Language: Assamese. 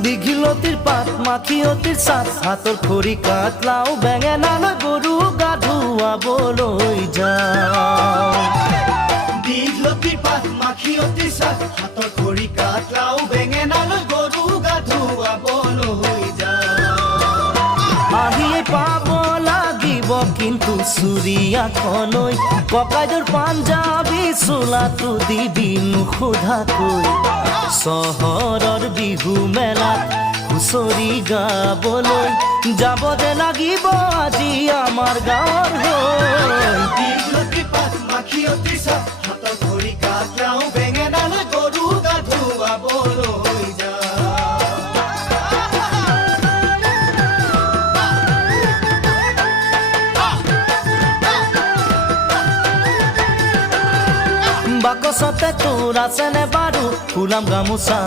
দীঘিলতিৰ পাত মাখিয়তিৰ চাট হাতৰ খৰি কাঠ লাও বেঙেনালৈ গৰু গা ধুৱাবলৈ যাওঁ দীঘলতিৰ পাত মাখিয়তিৰ চাট হাতৰ খৰি কাঠ লাও বেঙেনালৈ গৰু গা ধুৱাবলৈ যাওঁ আহিয়ে পাব লাগিব কিন্তু চুৰিয়াখনৈ ককাইদেউৰ পাঞ্জাবী চোলাটো দিবি নোসোধাকৈ চহৰৰ বিহু মেলাত হুঁচৰি গাবলৈ যাব দে লাগিব আজি আমাৰ গাঁৱৰ হৈ দীঘলতিৰ পাত মাখিয়তিৰ চাট হাতৰ খৰি কাঠ লাও বেঙেনালৈ গৰু গা ধুৱাবলৈ যাওঁ বাকচতে তোৰ আছেনে বাৰু ফুলাম গামোচা